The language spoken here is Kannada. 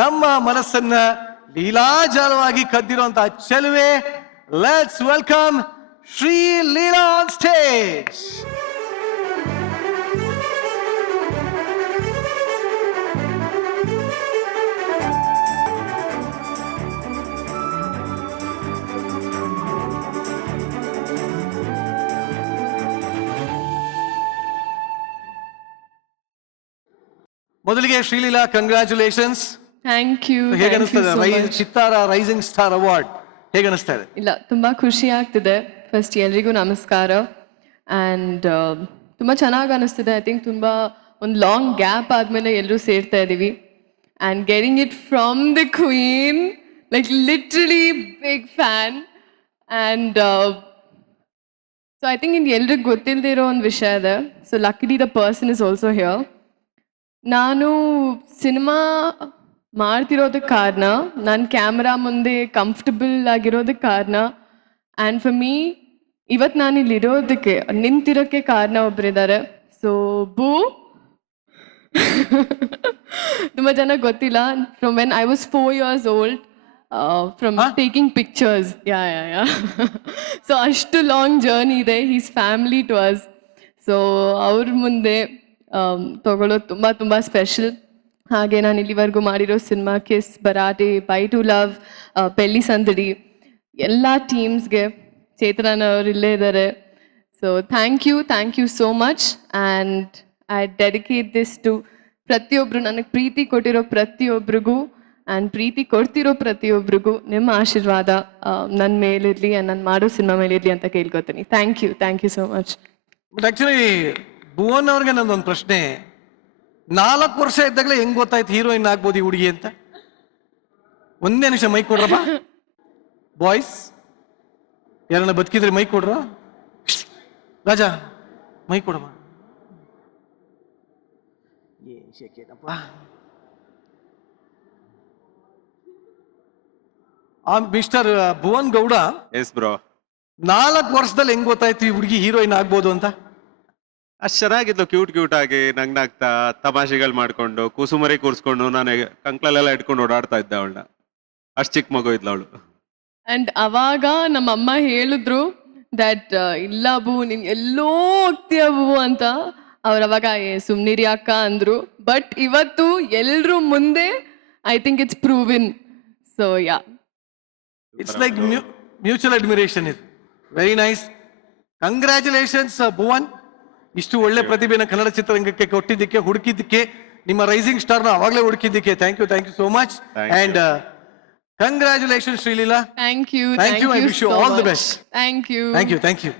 ನಮ್ಮ ಮನಸ್ಸನ್ನ ಲೀಲಾಜಾಲವಾಗಿ ಕದ್ದಿರುವಂತ ಚೆಲುವೆ. Let's welcome Shri Leela on stage. ಮೊದಲಿಗೆ ಶ್ರೀಲೀಲಾ, ಕಂಗ್ರ್ಯಾಚುಲೇಷನ್ಸ್. Thank you. ಹೇಗೆ ಅನಿಸ್ತದೆ ಚಿತ್ತಾರ ರೈಸಿಂಗ್ ಸ್ಟಾರ್ ಅವಾರ್ಡ್ ಹೇಗೆ ಅನಿಸ್ತಾ ಇದೆ? ಇಲ್ಲ, ತುಂಬಾ ಖುಷಿ ಆಗ್ತಿದೆ. ಫಸ್ಟ್ ಎಲ್ರಿಗೂ ನಮಸ್ಕಾರ. ಆ್ಯಂಡ್ ತುಂಬ ಚೆನ್ನಾಗಿ ಅನಿಸ್ತಿದೆ. ಐ ಥಿಂಕ್ ತುಂಬ ಒಂದು ಲಾಂಗ್ ಗ್ಯಾಪ್ ಆದಮೇಲೆ ಎಲ್ಲರೂ ಸೇರ್ತಾ ಇದ್ದೀವಿ. And getting it from the queen, like literally big fan. And so I think ಇನ್ನು ಎಲ್ರಿಗೂ ಗೊತ್ತಿಲ್ಲದೆ ಇರೋ ಒಂದು ವಿಷಯ ಇದೆ. So luckily the person is also here. ನಾನು ಸಿನಿಮಾ ಮಾಡ್ತಿರೋದಕ್ಕೆ ಕಾರಣ, ನನ್ನ ಕ್ಯಾಮ್ರಾ ಮುಂದೆ ಕಂಫರ್ಟಬಲ್ ಆಗಿರೋದಕ್ಕೆ ಕಾರಣ, ಆ್ಯಂಡ್ ಫಾರ್ ಮೀ ಇವತ್ತು ನಾನು ಇಲ್ಲಿರೋದಕ್ಕೆ ನಿಂತಿರೋಕ್ಕೆ ಕಾರಣ ಒಬ್ಬರಿದ್ದಾರೆ. ಸೊ ಬೂ ತುಂಬ ಜನ ಗೊತ್ತಿಲ್ಲ. From when I was 4 years old, from taking pictures. Yeah so ಅಷ್ಟು ಲಾಂಗ್ ಜರ್ನಿ ಇದೆ. He's family to us. So ಅವ್ರ ಮುಂದೆ ತಗೊಳ್ಳೋದು ತುಂಬ ತುಂಬ ಸ್ಪೆಷಲ್. ಹಾಗೆ ನಾನು ಇಲ್ಲಿವರೆಗೂ ಮಾಡಿರೋ cinema Kiss, Bharaate, By Two Love, Pelli Sandadi, ಎಲ್ಲ ಟೀಮ್ಸ್ಗೆ ಚೇತನನ್ ಅವರು ಇಲ್ಲೇ ಇದ್ದಾರೆ. So thank you so much. And I dedicate this to ಪ್ರತಿಯೊಬ್ಬರು, ನನಗೆ ಪ್ರೀತಿ ಕೊಟ್ಟಿರೋ ಪ್ರತಿಯೊಬ್ಬರಿಗೂ ಆ್ಯಂಡ್ ಪ್ರೀತಿ ಕೊಡ್ತಿರೋ ಪ್ರತಿಯೊಬ್ಬರಿಗೂ ನಿಮ್ಮ ಆಶೀರ್ವಾದ ನನ್ನ ಮೇಲಿರಲಿ, ನಾನು ಮಾಡೋ ಸಿನಿಮಾ ಮೇಲಿರಲಿ ಅಂತ ಕೇಳ್ಕೊತೀನಿ. Thank you so much. But actually Bhuvan ಅವ್ರಿಗೆ ನಂದೊಂದು ಪ್ರಶ್ನೆ. 4 ವರ್ಷ ಇದ್ದಾಗಲೇ ಹೆಂಗ್ ಗೊತ್ತಾಯ್ತು ಹೀರೋಯಿನ್ ಆಗ್ಬೋದು ಈ ಹುಡುಗಿ ಅಂತ? ಒಂದೇ ನಿಮಿಷ ಮೈಕ್ ಕೊಡ್ರಪ್ಪ ಬಾಯ್ಸ್. ಯಾರನ್ನ ಬದುಕಿದ್ರೆ ಮೈಕ್ ಕೊಡ್ರ. ರಾಜಾ ಮೈಕ್ ಕೊಡಮ್ಮ. Mister Bhuvan Gowda, S bro, 4 ವರ್ಷದಲ್ಲಿ ಹೆಂಗ್ ಗೊತ್ತಾಯ್ತು ಈ ಹುಡುಗಿ ಹೀರೋಯಿನ್ ಆಗ್ಬೋದು ಅಂತ? ಅಷ್ಟು ಚೆನ್ನಾಗಿದ್ಲು, ಕ್ಯೂಟ್ ಆಗಿ ನಗ್ನಾಗ್ತಾ ತಮಾಷೆಗಳು ಮಾಡ್ಕೊಂಡು ಕೂಸುಮರಿ ಕೂರಿಸ್ಕೊಂಡು ನಾನು ಕಂಕ್ಳಲ್ಲೆಲ್ಲ ಇಟ್ಕೊಂಡು ಓಡಾಡ್ತಾ ಇದ್ದೆ ಅವಳನ್ನ. ಅಷ್ಟು ಚಿಕ್ಕ ಮಗು ಇದ್ಲು ಅವಳು. ಆ್ಯಂಡ್ ಅವಾಗ ನಮ್ಮಮ್ಮ ಹೇಳಿದ್ರು ದ್ಯಾಟ್ ಇಲ್ಲ ಬೂ, ನೀನು ಎಲ್ಲೋ ಹೋಗ್ತೀಯ ಬೂ ಅಂತ. ಅವ್ರು ಅವಾಗ ಸುಮ್ನಿರಿ ಅಕ್ಕ ಅಂದರು. ಬಟ್ ಇವತ್ತು ಎಲ್ರೂ ಮುಂದೆ I think it's proving. So yeah, it's like mutual admiration. ಇದು ವೆರಿ ನೈಸ್. ಕಂಗ್ರ್ಯಾಚುಲೇಷನ್ಸ್ ಭುವನ್. ಇಷ್ಟು ಒಳ್ಳೆ ಪ್ರತಿಭೆನ ಕನ್ನಡ ಚಿತ್ರರಂಗಕ್ಕೆ ಕೊಟ್ಟಿದ್ದಕ್ಕೆ, ಹುಡುಕಿದ್ದಕ್ಕೆ, ನಿಮ್ಮ ರೈಸಿಂಗ್ ಸ್ಟಾರ್ನ ಅವಾಗಲೇ ಹುಡುಕಿದ್ದಕ್ಕೆ thank you so much. And congratulations Sreeleela. Thank you. I wish you all the best. Thank you. Thank you.